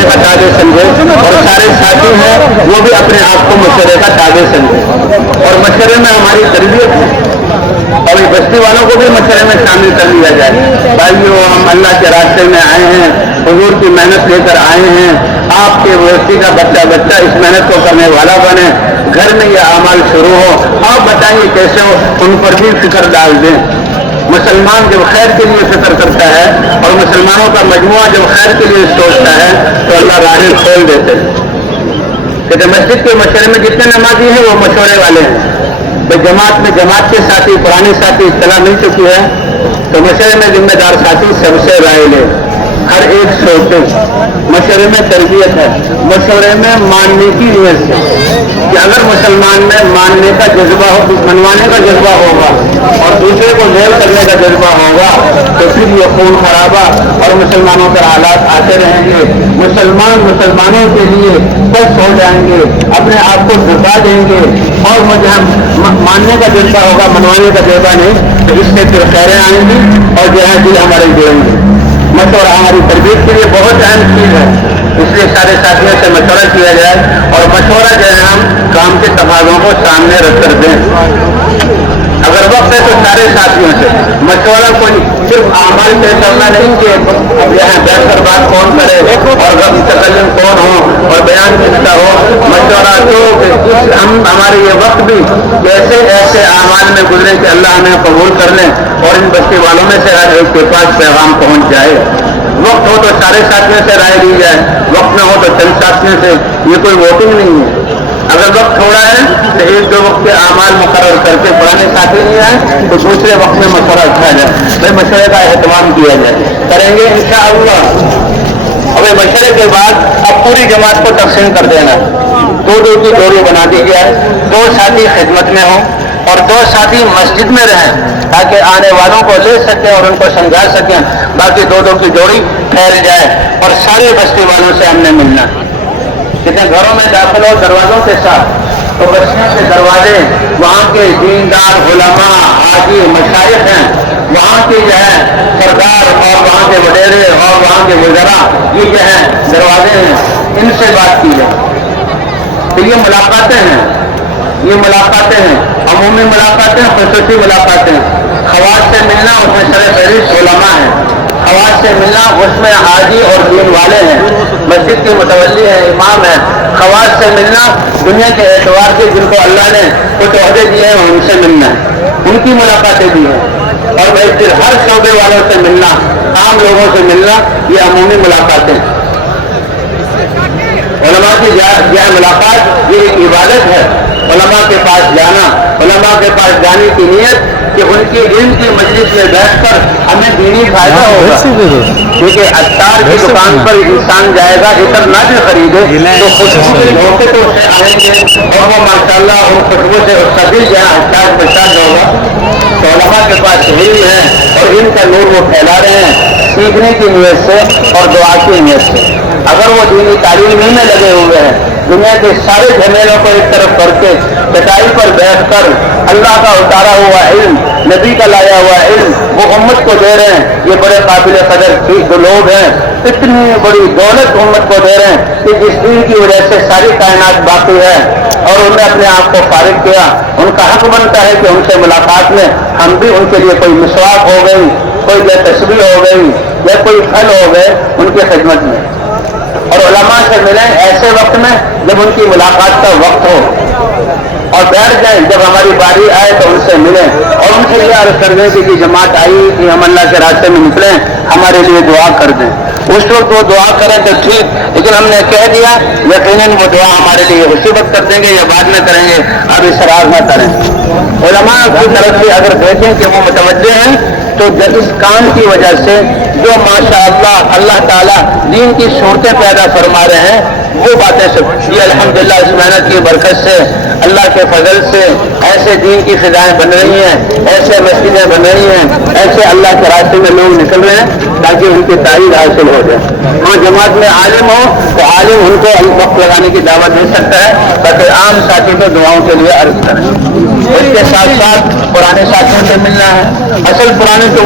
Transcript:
मशवरे का ताबे समझे, और सारे साथी हैं वो भी अपने आप को मशवरे का ताबे समझे, और मशवरे में हमारी तरबियत है, और ये बस्ती वालों को भी मशवरे में शामिल कर लिया जाए। भाइयों, हम अल्लाह के रास्ते में आए हैं, हुजूर की मेहनत लेकर आए हैं, आपके बस्ती का बच्चा बच्चा इस मेहनत को करने वाला बने, घर में यह अमल शुरू हो। आप बताइए कैसे हो, उन पर भी फिक्र डाल दें। मुसलमान जब खैर के लिए फिक्र करता है और मुसलमानों का मजमुआ जब खैर के लिए सोचता है तो अल्लाह राहें खोल देते हैं। कहते मस्जिद के मशवरे में जितने नमाजी हैं वो मशवरे वाले हैं। तो जमात में जमात के साथी, पुराने साथी इत्तला मिल चुकी है तो मशवरे में जिम्मेदार साथी सबसे राय ले, हर एक सोचे। मशवरे में तरबियत है, मशवरे में मानने की नीयत है कि अगर मुसलमान में मानने का जज्बा हो, मनवाने का जज्बा होगा और दूसरे को झेल करने का जज्बा होगा तो फिर ये खून खराबा और मुसलमानों के हालात आते रहेंगे। मुसलमान मुसलमानों के लिए बस हो जाएंगे, अपने आप को झुका देंगे और मुझे मानने का जज्बा होगा, मनवाने का जज्बा नहीं, तो इससे फिर खैरें आएंगी और जो है दिल हमारे जुड़ेंगे। मशवरा हमारी तरबियत के लिए बहुत अहम चीज है, इसलिए सारे साथियों से मशवरा किया जाए और मशवरा जो है हम काम के तकाज़ों को सामने रख कर दें। अगर वक्त है तो सारे साथियों से मशवरा, कोई सिर्फ आमाल पे करना नहीं कि अब यहाँ बैठकर बात कौन करे और वक्त तकल्लुम कौन हो और बयान किसका हो। मशवरा तो हम हमारे ये वक्त भी कैसे ऐसे आमाल में गुजरे कि अल्लाह हमें कबूल कर लें और इन बस्ती वालों में से हर एक के पास पैगाम पहुंच जाए। वक्त हो तो सारे साथियों से राय ली जाए, वक्त न हो तो चंद साथियों से, ये कोई वोटिंग नहीं है। अगर वक्त थोड़ा है तो एक दो वक्त के आमाल मुकर्रर करके पुराने साथी नहीं आए तो दूसरे वक्त में मशवरा उठाया जाए, फिर मशवरे का एहतमाम किया जाए, करेंगे इंशाअल्लाह। अब मशवरे के बाद अब पूरी जमात को तकसीम कर देना, दो दो की जोड़ी बना दी जाए, दो साथी खिदमत में हों और दो साथी मस्जिद में रहें ताकि आने वालों को ले सकें और उनको समझा सकें। बाकी दो दो की जोड़ी फैल जाए और सारे बस्ती वालों से हमने मिलना। जितने घरों में दाखिल हो दरवाजों के साथ, तो बस्तियों के दरवाजे वहाँ के दीनदार उलमा हाजी मशाइख हैं, वहाँ की जो है सरदार और वहाँ के वडेरे और वहाँ के वज़रा, ये जो है दरवाजे हैं, इनसे बात की जाए। तो ये मुलाकातें हैं, ये मुलाकातें हैं, अमूमी मुलाकातें, खुसूसी मुलाकातें। खवास से मिलना उसमें सरफहरिस्त उलमा है, खवास से मिलना उसमें हाजी और दीन वाले हैं, मस्जिद के मुतवल्ली है, इमाम है। खवास से मिलना दुनिया के एतवार से जिनको अल्लाह ने कुछ ओहदे दिए हैं उनसे मिलना है, उनकी मुलाकातें भी हैं। और भाई फिर हर शोबे वालों से मिलना, आम लोगों से मिलना, ये अमूमी मुलाकातें। उलमा की यह मुलाकात ये एक इबादत है। उलमा के पास जाना, उलमा के पास जाने की नीयत कि उनकी इल्म की मजलिस में बैठकर हमें दीनी फायदा होगा। क्योंकि अत्तार की दुकान पर इंसान जाएगा इतर ना भी खरीदे तो खुशबू के धोखे तो उससे आएंगे और वो माशाअल्लाह उन खुशबू से उसका दिल जहाँ हत्याज बचाज होगा। तो उलमा के पास इल्म है और इनका नूर वो फैला रहे हैं सीखने की नीयत से और दुआ की नीयत से। अगर वो दीनी तालीम में लगे हुए हैं, दुनिया के सारे झमेलों को एक तरफ करके चटाई पर बैठकर अल्लाह का उतारा हुआ इल्म, नबी का लाया हुआ इल्म वो उम्मत को दे रहे हैं, ये बड़े काबिल कदर जो लोग हैं, इतनी बड़ी दौलत उम्मत को दे रहे हैं कि जिस दिन की वजह से सारी कायनात बाकी है और उन्होंने अपने आप को फारिग किया। उनका हक बनता है कि उनसे मुलाकात में हम भी उनके लिए कोई मिसवाक हो गई, कोई या तस्बीह हो गई या कोई फल हो गए उनकी खिदमत में, और उलमा से मिलें ऐसे वक्त में जब उनकी मुलाकात का वक्त हो और बैठ जाए, जब हमारी बारी आए तो उनसे मिलें और उनसे ये अर्ज कर दें कि जमात आई कि हम अल्लाह के रास्ते में निकलें, हमारे लिए दुआ कर दें। उस वक्त वो दुआ करें तो ठीक, लेकिन हमने कह दिया यकीनन वो दुआ हमारे लिए उसी वक्त कर देंगे या बाद में करेंगे, अब इसरार न करें। उलमा की तरफ से अगर देखें कि वो मुतवज्जे हैं तो इस काम की वजह से जो माशाअल्लाह अल्लाह ताला दीन की सूरतें पैदा फरमा रहे हैं वो बातें सब ये अल्हम्दुलिल्लाह इस मेहनत की बरकत से अल्लाह के फजल से ऐसे दीन की फिजाएं बन रही हैं, ऐसे मस्जिदें बन रही हैं, ऐसे अल्लाह के रास्ते में लोग निकल रहे हैं ताकि उनकी तारीफ हासिल हो जाए। हाँ, जमात में आलिम हो तो आलिम उनको वक्त लगाने की दावत दे सकता है ताकि आम साथी को दुआओं के लिए अर्ज करें। इसके साथ साथ पुराने साथियों से मिलना है। असल पुराने तो